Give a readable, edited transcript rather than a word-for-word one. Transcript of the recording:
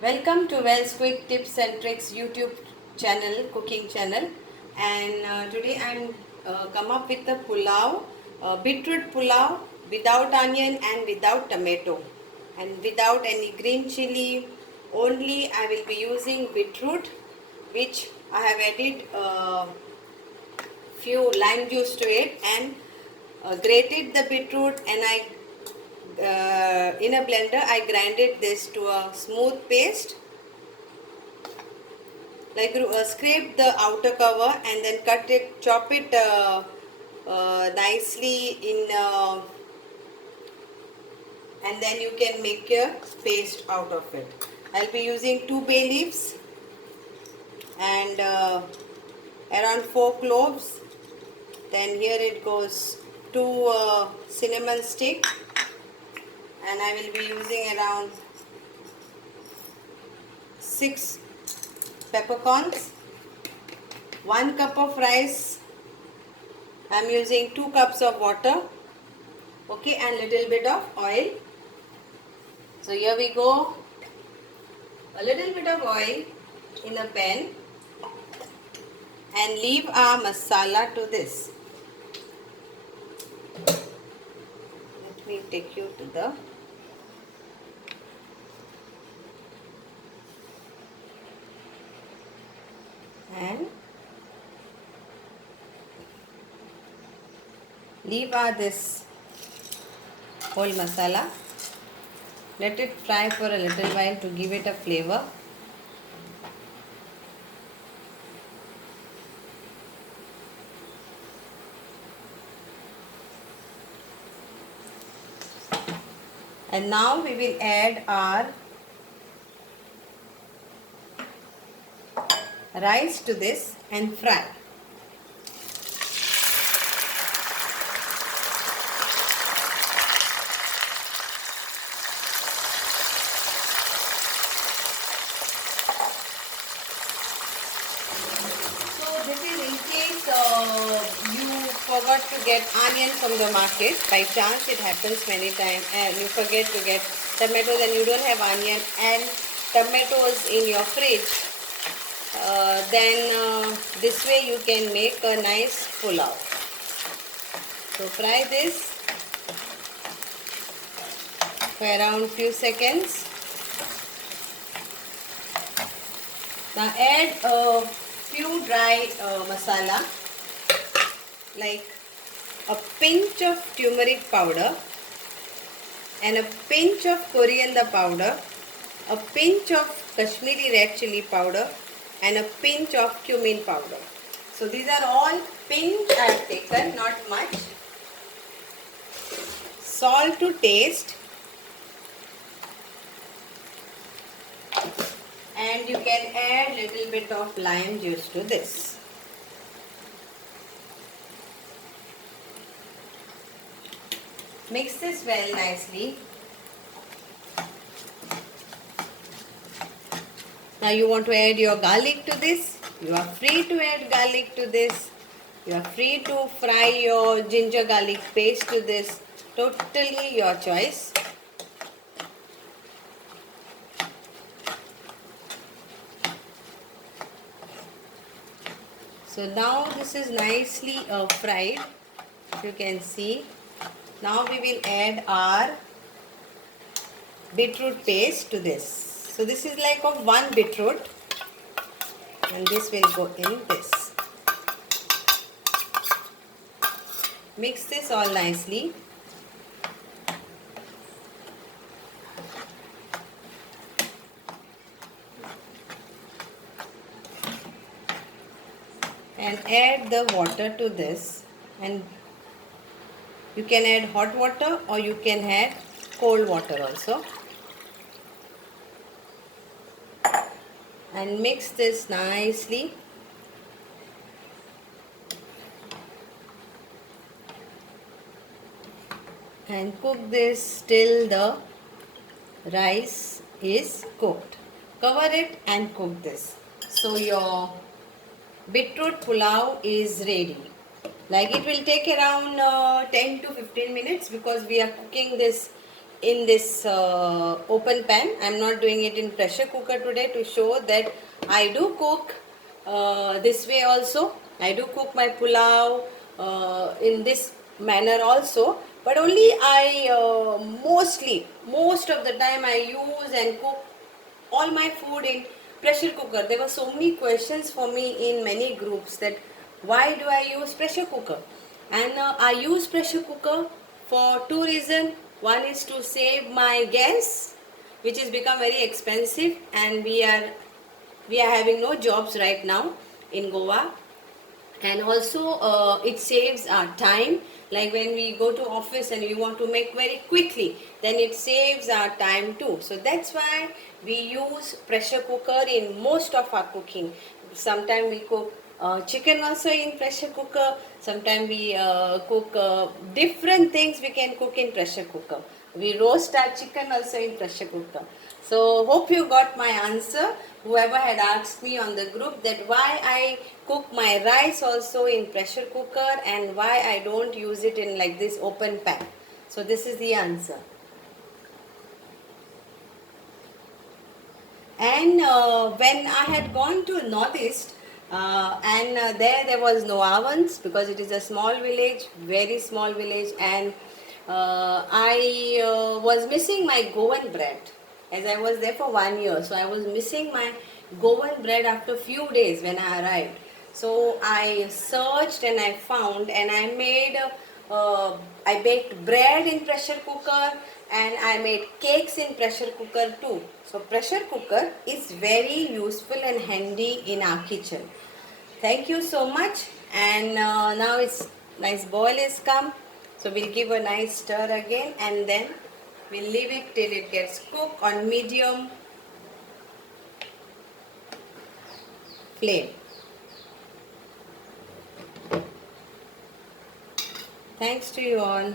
Welcome to Wells Quick Tips and Tricks YouTube channel, cooking channel. And today I'm come up with the pulao, beetroot pulao without onion and without tomato and without any green chili. Only I will be using beetroot, which I have added few lime juice to it and grated the beetroot, and I in a blender I grinded this to a smooth paste, like scrape the outer cover and then chop it nicely in, and then you can make a paste out of it. I'll be using 2 bay leaves and around 4 cloves. Then here it goes 2 cinnamon stick, and I will be using around 6 peppercorns, 1 cup of rice. I'm using 2 cups of water, okay, and little bit of oil. So here we go, a little bit of oil in a pan, and leave our masala to this. Let me take you to the and leave our this whole masala. Let it fry for a little while to give it a flavor. And now we will add our rice to this and fry. So this is in case you forgot to get onion from the market. By chance it happens many times, and you forget to get tomatoes and you don't have onion and tomatoes in your fridge. Then this way you can make a nice pulao. So fry this for around few seconds. Now add a few dry masala, like a pinch of turmeric powder and a pinch of coriander powder, a pinch of Kashmiri red chili powder, and a pinch of cumin powder. So these are all pinch I have taken, not much. Salt to taste, and you can add little bit of lime juice to this. Mix this well nicely. Now you want to add your garlic to this, you are free to add garlic to this. You are free to fry your ginger garlic paste to this. Totally your choice. So now this is nicely fried, you can see. Now we will add our beetroot paste to this. So this is like of 1 beetroot, and this will go in this. Mix this all nicely. And add the water to this, and you can add hot water or you can add cold water also, and mix this nicely. And cook this till the rice is cooked. Cover it and cook this. So your beetroot pulao is ready. Like it will take around 10 to 15 minutes because we are cooking this in this open pan. I'm not doing it in pressure cooker today to show that I do cook this way also. I do cook my pulao in this manner also, but only I most of the time I use and cook all my food in pressure cooker. There were so many questions for me in many groups that why do I use pressure cooker? And I use pressure cooker for two reasons. One is to save my gas, which has become very expensive, and we are having no jobs right now in Goa. And also it saves our time, like when we go to office and we want to make very quickly, then it saves our time too. So that's why we use pressure cooker in most of our cooking. Sometimes we cook chicken also in pressure cooker. Sometimes we cook different things we can cook in pressure cooker. We roast our chicken also in pressure cooker. So hope you got my answer. Whoever had asked me on the group that why I cook my rice also in pressure cooker and why I don't use it in like this open pan. So this is the answer. And when I had gone to Northeast, and there was no ovens because it is a small village, very small village, and I was missing my Goan bread as I was there for 1 year. So I was missing my Goan bread after few days when I arrived. So I searched and I found and I made I baked bread in pressure cooker and I made cakes in pressure cooker too. So pressure cooker is very useful and handy in our kitchen. Thank you so much. And now it's nice boil is come. So we'll give a nice stir again and then we'll leave it till it gets cooked on medium flame. Thanks to you all.